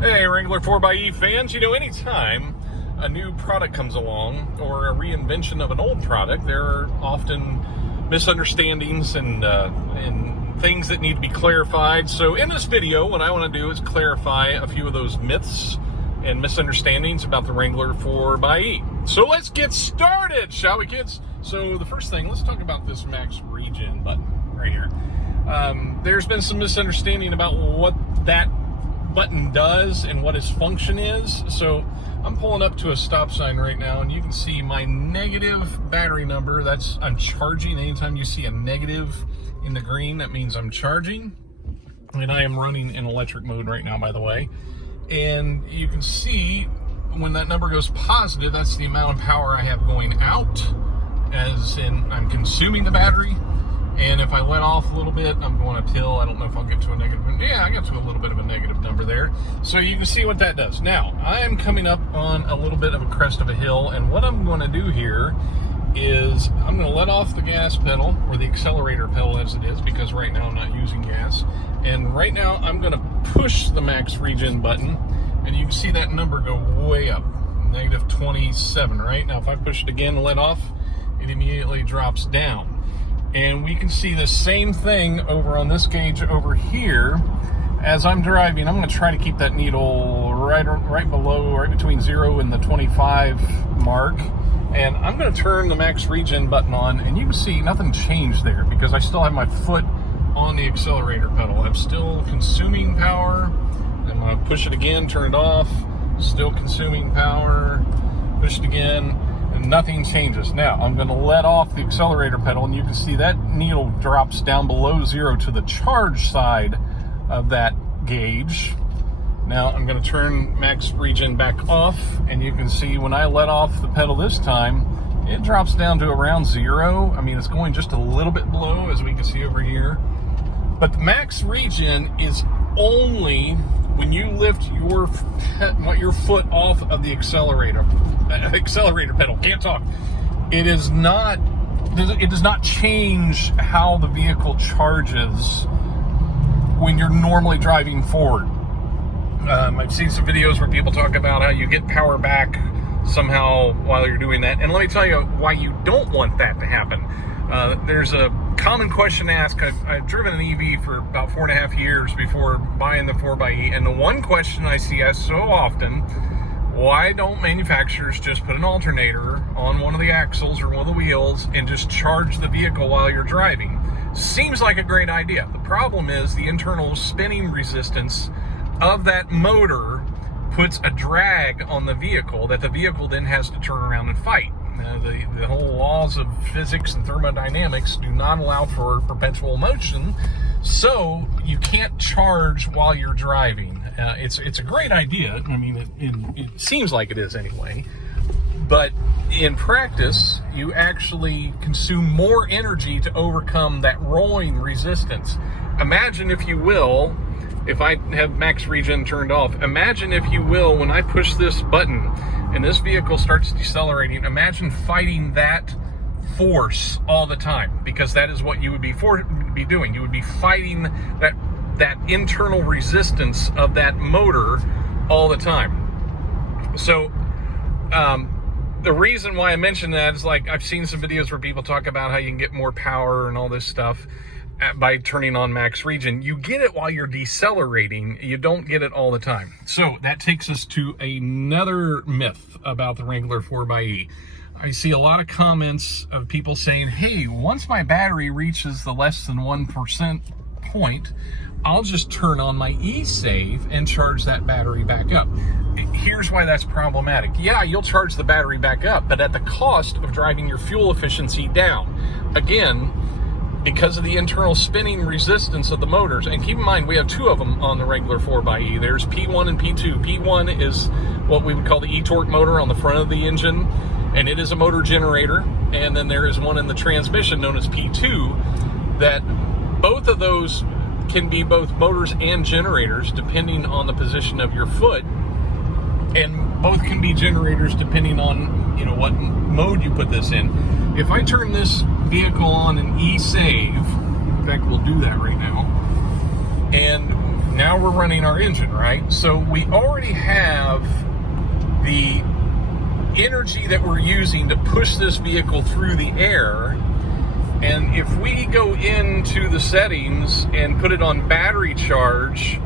Hey, Wrangler 4xe fans, anytime a new product comes along or a reinvention of an old product, there are often misunderstandings and things that need to be clarified. So in this video, what I want to do is clarify a few of those myths and misunderstandings about the Wrangler 4xe. So let's get started, shall we, kids? So the first thing, let's talk about this max regen button right here. There's been some misunderstanding about what that button does and what its function is. So I'm pulling up to a stop sign right now, and you can see my negative battery number. That's I'm charging. Anytime you see a negative in the green, that means I'm charging. And I am running in electric mode right now, by the way. And you can see when that number goes positive, that's the amount of power I have going out, as in I'm consuming the battery. And if I let off a little bit, I'm going to till. I don't know if I'll get to a negative. Yeah, I got to a little bit of a negative number there. So you can see what that does. Now, I am coming up on a little bit of a crest of a hill. And what I'm going to do here is I'm going to let off the gas pedal, or the accelerator pedal as it is, because right now I'm not using gas. And right now I'm going to push the max regen button. And you can see that number go way up. Negative 27, right? Now, if I push it again and let off, it immediately drops down. And we can see the same thing over on this gauge over here. As I'm driving, I'm going to try to keep that needle right below, right between 0 and the 25 mark. And I'm going to turn the max regen button on, and you can see nothing changed there because I still have my foot on the accelerator pedal. I'm still consuming power. I'm going to push it again, turn it off. Still consuming power. Push it again. And nothing changes. Now, I'm going to let off the accelerator pedal, and you can see that needle drops down below 0 to the charge side of that gauge. Now, I'm going to turn max regen back off, and you can see when I let off the pedal this time, it drops down to around 0. I mean, it's going just a little bit below, as we can see over here. But the max regen is only when you lift your foot off of the accelerator pedal. Can't talk. It does not change how the vehicle charges when you're normally driving forward. I've seen some videos where people talk about how you get power back somehow while you're doing that. And let me tell you why you don't want that to happen. There's a common question to ask. I've driven an EV for about 4.5 years before buying the 4xe, and the one question I see asked so often: why don't manufacturers just put an alternator on one of the axles or one of the wheels and just charge the vehicle while you're driving? Seems like a great idea. The problem is the internal spinning resistance of that motor puts a drag on the vehicle that the vehicle then has to turn around and fight. The whole laws of physics and thermodynamics do not allow for perpetual motion, so you can't charge while you're driving. It's a great idea. I mean, it seems like it is anyway. But in practice, you actually consume more energy to overcome that rolling resistance. Imagine, if you will, if I have max regen turned off, imagine, if you will, when I push this button and this vehicle starts decelerating, imagine fighting that force all the time, because that is what you would be doing. You would be fighting that internal resistance of that motor all the time. So the reason why I mention that is, like, I've seen some videos where people talk about how you can get more power and all this stuff by turning on max regen. You get it while you're decelerating. You don't get it all the time. So that takes us to another myth about the Wrangler 4xe. I see a lot of comments of people saying, hey, once my battery reaches the less than 1% point, I'll just turn on my e-save and charge that battery back up. Here's why that's problematic. Yeah, you'll charge the battery back up, but at the cost of driving your fuel efficiency down. Again, because of the internal spinning resistance of the motors. And keep in mind, we have two of them on the Wrangler 4xe. There's P1 and P2. P1 is what we would call the e-torque motor on the front of the engine, and it is a motor generator. And then there is one in the transmission known as P2, that both of those can be both motors and generators depending on the position of your foot. And both can be generators depending on, what mode you put this in. If I turn this vehicle on an e-save, in fact, we'll do that right now, and Now we're running our engine, right? So we already have the energy that we're using to push this vehicle through the air. And if we go into the settings and put it on battery charge,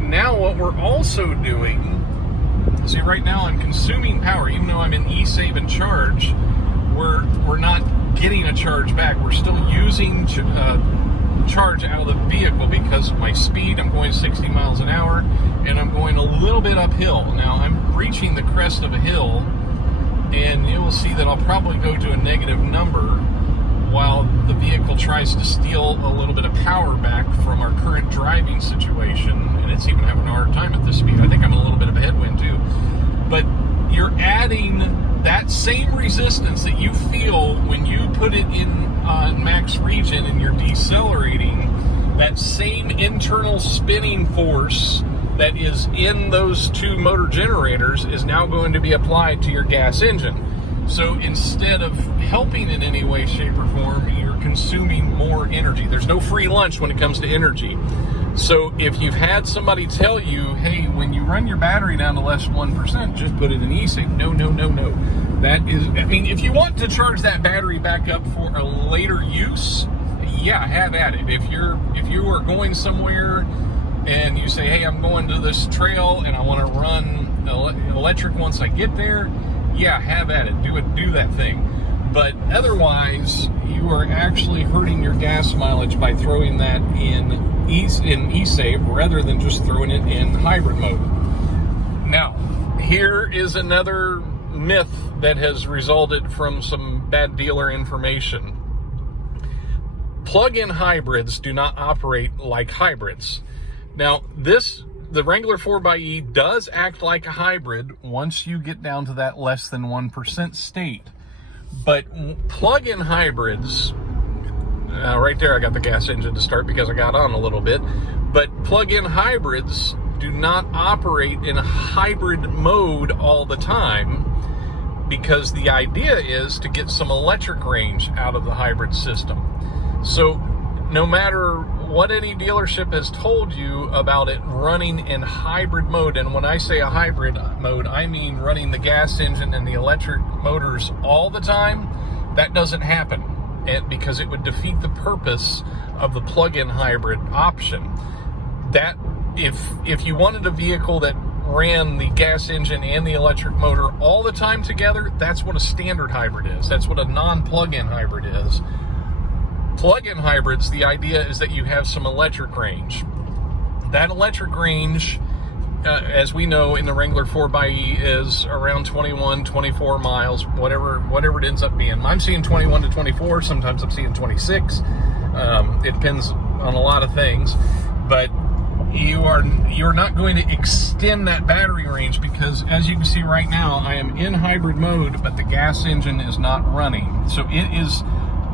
now what we're also doing, see, right now I'm consuming power. Even though I'm in e-save and charge, we're not getting a charge back. We're still using charge out of the vehicle because my speed, I'm going 60 miles an hour, and I'm going a little bit uphill. Now I'm reaching the crest of a hill, and you will see that I'll probably go to a negative number while the vehicle tries to steal a little bit of power back from our current driving situation, and it's even having a hard time at this speed. I think I'm in a little bit of a headwind too. But you're adding that same resistance that you feel when you put it in on max regen and you're decelerating, that same internal spinning force that is in those two motor generators is now going to be applied to your gas engine. So instead of helping in any way, shape, or form, you're consuming more energy. There's no free lunch when it comes to energy. So if you've had somebody tell you, hey, when you run your battery down to less than 1%, just put it in e-save. No. That is, I mean, if you want to charge that battery back up for a later use, yeah, have at it. If you are going somewhere and you say, hey, I'm going to this trail and I want to run electric once I get there, yeah, have at it. Do that thing. But otherwise, you are actually hurting your gas mileage by throwing that in e-save rather than just throwing it in hybrid mode. Now, here is another myth that has resulted from some bad dealer information. Plug-in hybrids do not operate like hybrids. Now, the Wrangler 4xe does act like a hybrid once you get down to that less than 1% state. But plug-in hybrids, right there I got the gas engine to start because I got on a little bit, but plug-in hybrids do not operate in a hybrid mode all the time, because the idea is to get some electric range out of the hybrid system. So no matter what any dealership has told you about it running in hybrid mode, and when I say a hybrid mode, I mean running the gas engine and the electric motors all the time, that doesn't happen, because it would defeat the purpose of the plug-in hybrid option. That if you wanted a vehicle that ran the gas engine and the electric motor all the time together, that's what a standard hybrid is. That's what a non-plug-in hybrid is. Plug-in hybrids, the idea is that you have some electric range. That electric range, as we know in the Wrangler 4xe, is around 21, 24 miles, whatever it ends up being. I'm seeing 21 to 24, sometimes I'm seeing 26. It depends on a lot of things, but you're not going to extend that battery range, because as you can see right now, I am in hybrid mode, but the gas engine is not running. So it is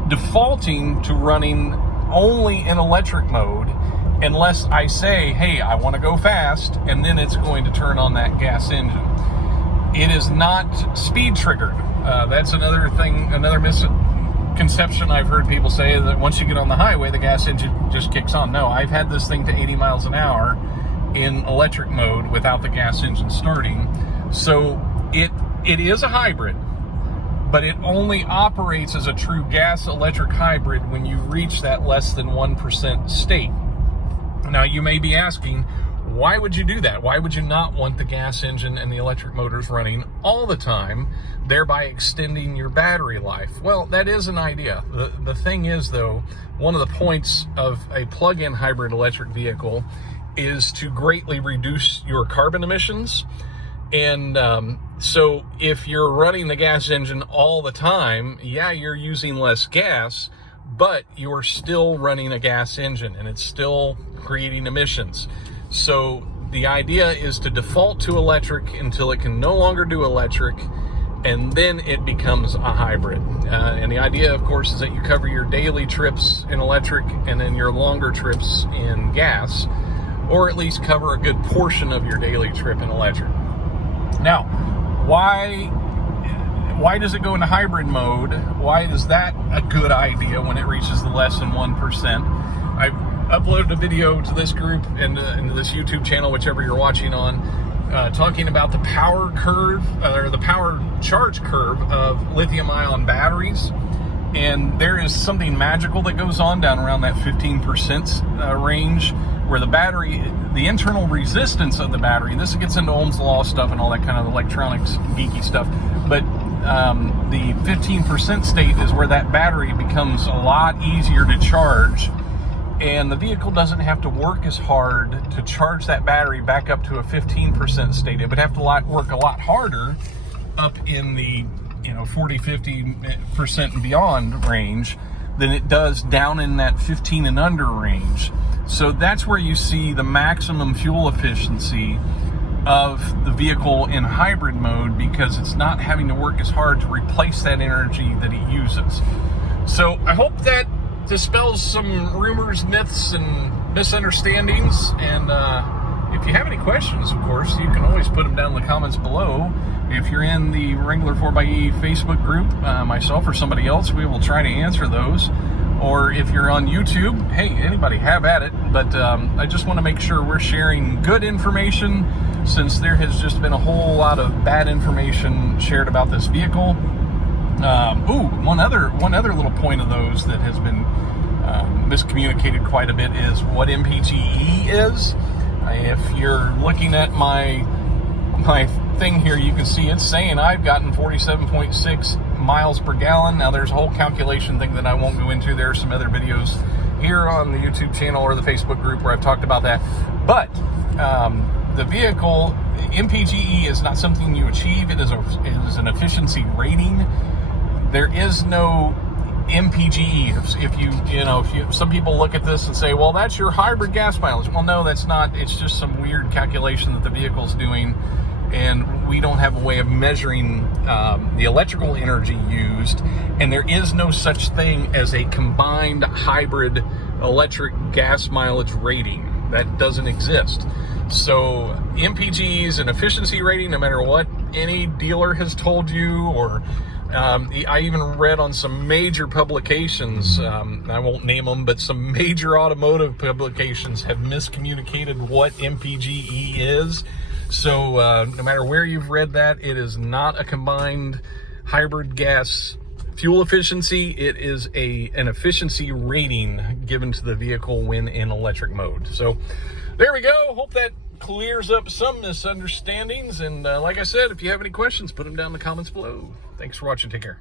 defaulting to running only in electric mode unless I say, hey, I want to go fast, and then it's going to turn on that gas engine. It is not speed triggered. That's another thing, another misconception I've heard people say, that once you get on the highway, the gas engine just kicks on. No, I've had this thing to 80 miles an hour in electric mode without the gas engine starting. So it is a hybrid, but it only operates as a true gas-electric hybrid when you reach that less than 1% state. Now, you may be asking, why would you do that? Why would you not want the gas engine and the electric motors running all the time, thereby extending your battery life? Well, that is an idea. The thing is, though, one of the points of a plug-in hybrid electric vehicle is to greatly reduce your carbon emissions. And so if you're running the gas engine all the time, yeah, you're using less gas, but you're still running a gas engine and it's still creating emissions. So the idea is to default to electric until it can no longer do electric, and then it becomes a hybrid. And the idea, of course, is that you cover your daily trips in electric and then your longer trips in gas, or at least cover a good portion of your daily trip in electric. Now, why does it go into hybrid mode? Why is that a good idea when it reaches the less than 1%? uploaded a video to this group and into this YouTube channel, whichever you're watching on, talking about the power curve, or the power charge curve of lithium-ion batteries. And there is something magical that goes on down around that 15% range, where the battery, the internal resistance of the battery, this gets into Ohm's law stuff and all that kind of electronics geeky stuff, but the 15% state is where that battery becomes a lot easier to charge, and the vehicle doesn't have to work as hard to charge that battery back up to a 15% state. It would have to work a lot harder up in the 40-50% and beyond range than it does down in that 15 and under range. So that's where you see the maximum fuel efficiency of the vehicle in hybrid mode, because it's not having to work as hard to replace that energy that it uses. So I hope that dispels some rumors, myths, and misunderstandings. And if you have any questions, of course, you can always put them down in the comments below. If you're in the Wrangler 4xe Facebook group, myself or somebody else, we will try to answer those. Or if you're on YouTube, hey, anybody, have at it. But I just want to make sure we're sharing good information, since there has just been a whole lot of bad information shared about this vehicle. One other little point of those that has been miscommunicated quite a bit is what MPGE is. If you're looking at my thing here, you can see it's saying I've gotten 47.6 miles per gallon. Now there's a whole calculation thing that I won't go into. There are some other videos here on the YouTube channel or the Facebook group where I've talked about that. But the vehicle, MPGE is not something you achieve. It is an efficiency rating. There is no MPGE. If some people look at this and say, well, that's your hybrid gas mileage. Well, no, that's not. It's just some weird calculation that the vehicle's doing, and we don't have a way of measuring the electrical energy used, and there is no such thing as a combined hybrid electric gas mileage rating. That doesn't exist. So MPG is an efficiency rating, no matter what any dealer has told you, or I even read on some major publications, I won't name them, but some major automotive publications have miscommunicated what MPGE is. So no matter where you've read that, it is not a combined hybrid gas fuel efficiency. It is an efficiency rating given to the vehicle when in electric mode. So there we go. Hope that clears up some misunderstandings. And like I said, if you have any questions, put them down in the comments below. Thanks for watching. Take care.